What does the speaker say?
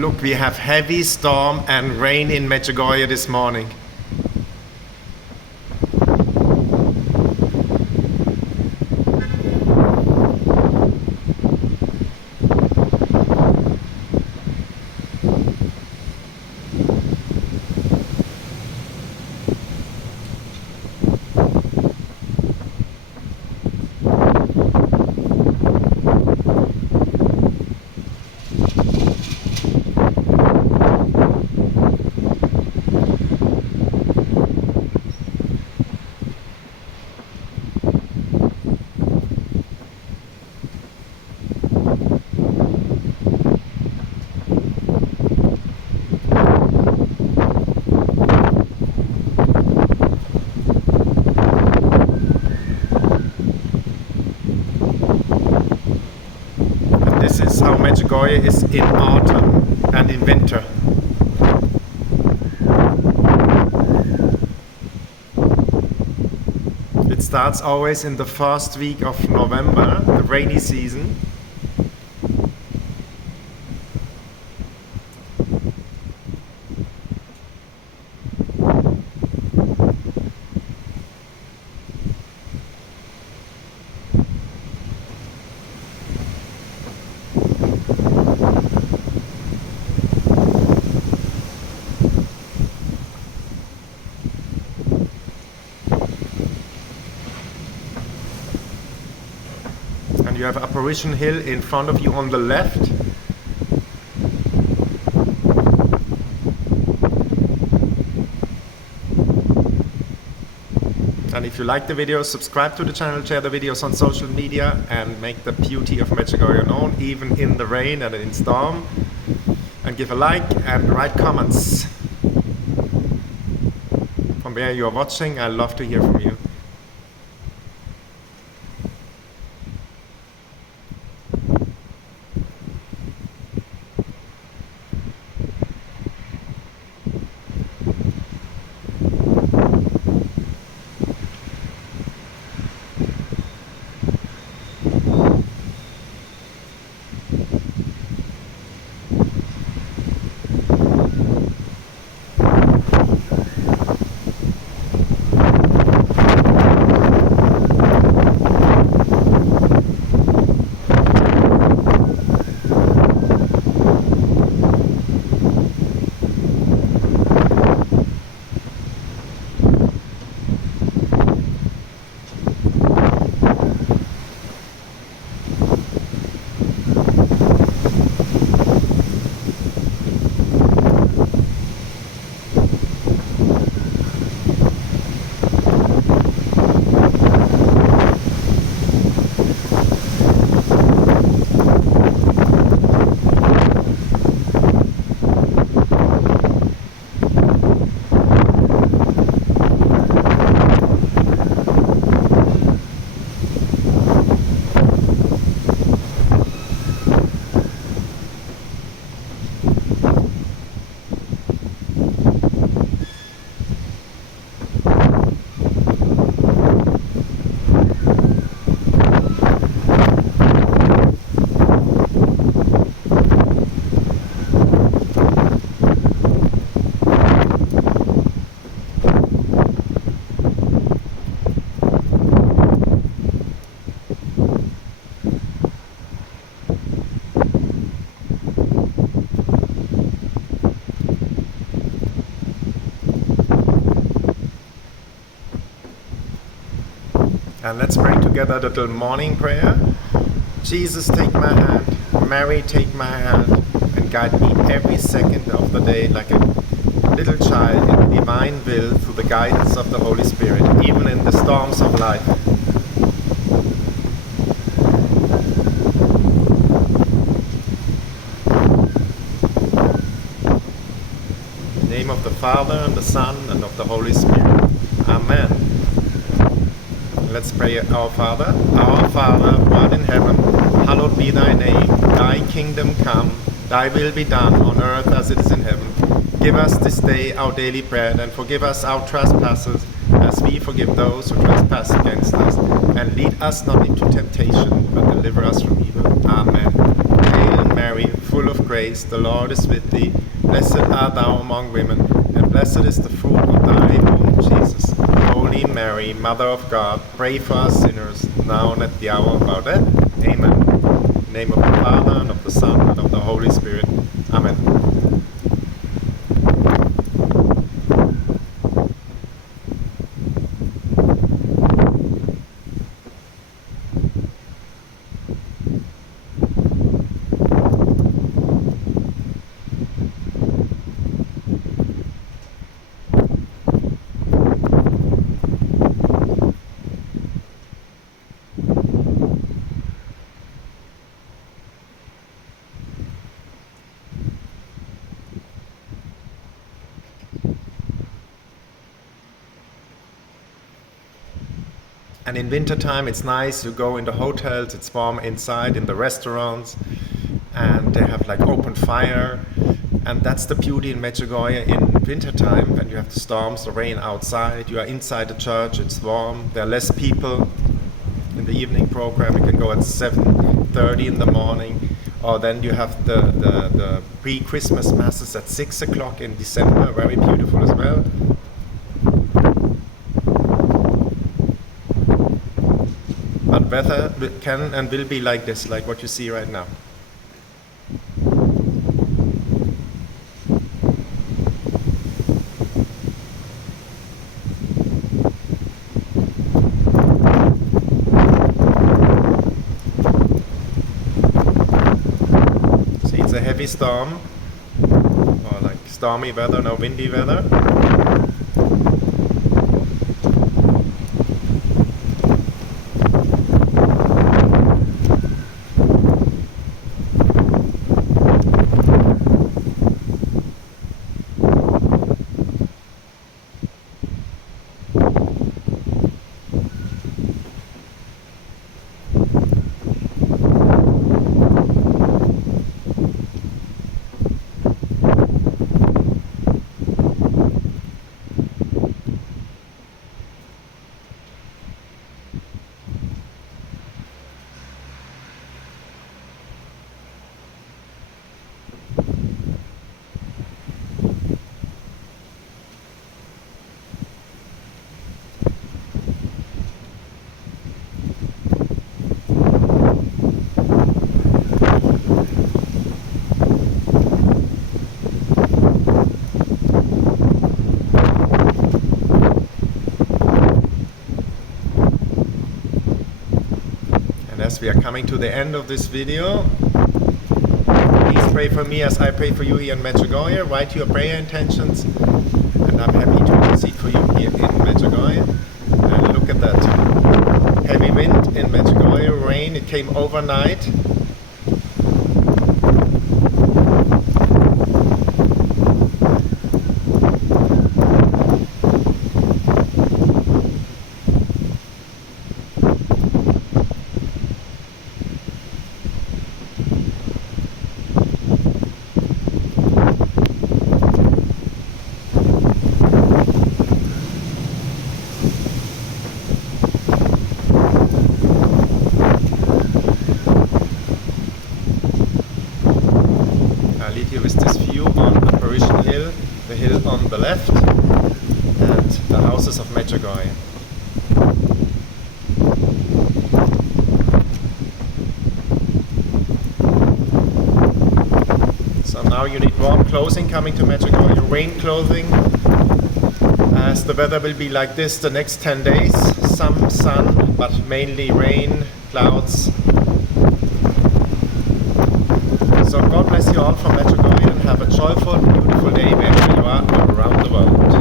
look, we have heavy storm and rain in Medjugorje this morning. This is how Medjugorje is in autumn and in winter. It starts always in the first week of November, the rainy season. And you have Apparition Hill in front of you on the left. And if you like the video, subscribe to the channel, share the videos on social media, and make the beauty of Medjugorje known, even in the rain and in storm. And give a like and write comments. From where you are watching, I love to hear from you. And let's pray together the little morning prayer. Jesus, take my hand. Mary, take my hand, and guide me every second of the day like a little child in the divine will through the guidance of the Holy Spirit, even in the storms of life. In the name of the Father, and the Son, and of the Holy Spirit. Amen. Let's pray. Our Father, who art in heaven, hallowed be thy name. Thy kingdom come, thy will be done on earth as it is in heaven. Give us this day our daily bread, and forgive us our trespasses, as we forgive those who trespass against us. And lead us not into temptation, but deliver us from evil. Amen. Hail Mary, full of grace, the Lord is with thee. Blessed art thou among women, and blessed is the fruit of thy womb, Jesus. Holy Mary, Mother of God, pray for us sinners, now and at the hour of our death. Amen. In the name of the Father, and of the Son, and of the Holy Spirit. Amen. And in wintertime, it's nice. You go in the hotels, it's warm inside, in the restaurants, and they have like open fire. And that's the beauty in Medjugorje in wintertime, when you have the storms, the rain outside. You are inside the church, it's warm. There are less people. In the evening program, you can go at 7:30 in the morning. Or then you have the pre-Christmas masses at 6 o'clock in December, very beautiful as well. But weather can and will be like this, like what you see right now. See, it's a heavy storm, or like stormy weather, no windy weather. As we are coming to the end of this video, please pray for me as I pray for you here in Medjugorje. Write your prayer intentions, and I'm happy to intercede for you here in Medjugorje. And look at that heavy wind in Medjugorje, rain, it came overnight. Here is this view on Apparition Hill, the hill on the left, and the houses of Medjugorje. So now you need warm clothing coming to Medjugorje, rain clothing, as the weather will be like this the next 10 days. Some sun, but mainly rain, clouds. So God bless you all from Medjugorje, and have a joyful, beautiful day wherever you are around the world.